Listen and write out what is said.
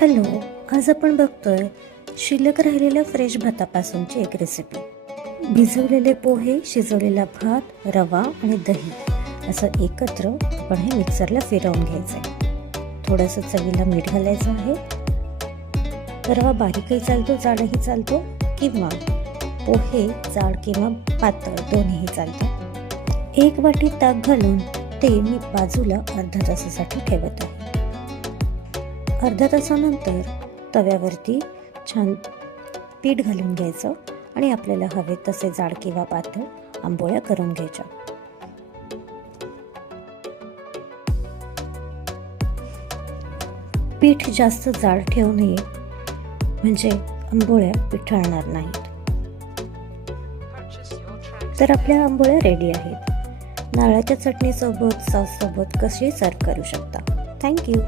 Hello, आज आपण बघतोय शिल्लक राहिलेल्या फ्रेश भातापासूनची एक रेसिपी. भिजवलेले पोहे, शिजवलेला भात, रवा आणि दही असं एकत्र आपण हे मिक्सरला फिरवून घ्यायचंय. थोडंसं चवीला मीठ घालायचं आहे. रवा बारीकही चालतो, जाडही चालतो, किंवा पोहे जाड किंवा पातळ दोन्हीही चालतात. 1 वाटी ताक घालून ते मी बाजूला अर्धा तासासाठी ठेवत आहे. अर्ध्या तासानंतर तव्यावरती छान पीठ घालून घ्यायचं आणि आपल्याला हवे तसे जाड किंवा पातळ आंबोळ्या करून घ्यायच्या. पीठ जास्त जाड ठेवू नये, म्हणजे आंबोळ्या पिठळणार नाहीत. तर आपल्या आंबोळ्या रेडी आहेत. नारळाच्या चटणीसोबत, सॉससोबत कशी सर्व करू शकता. थँक्यू.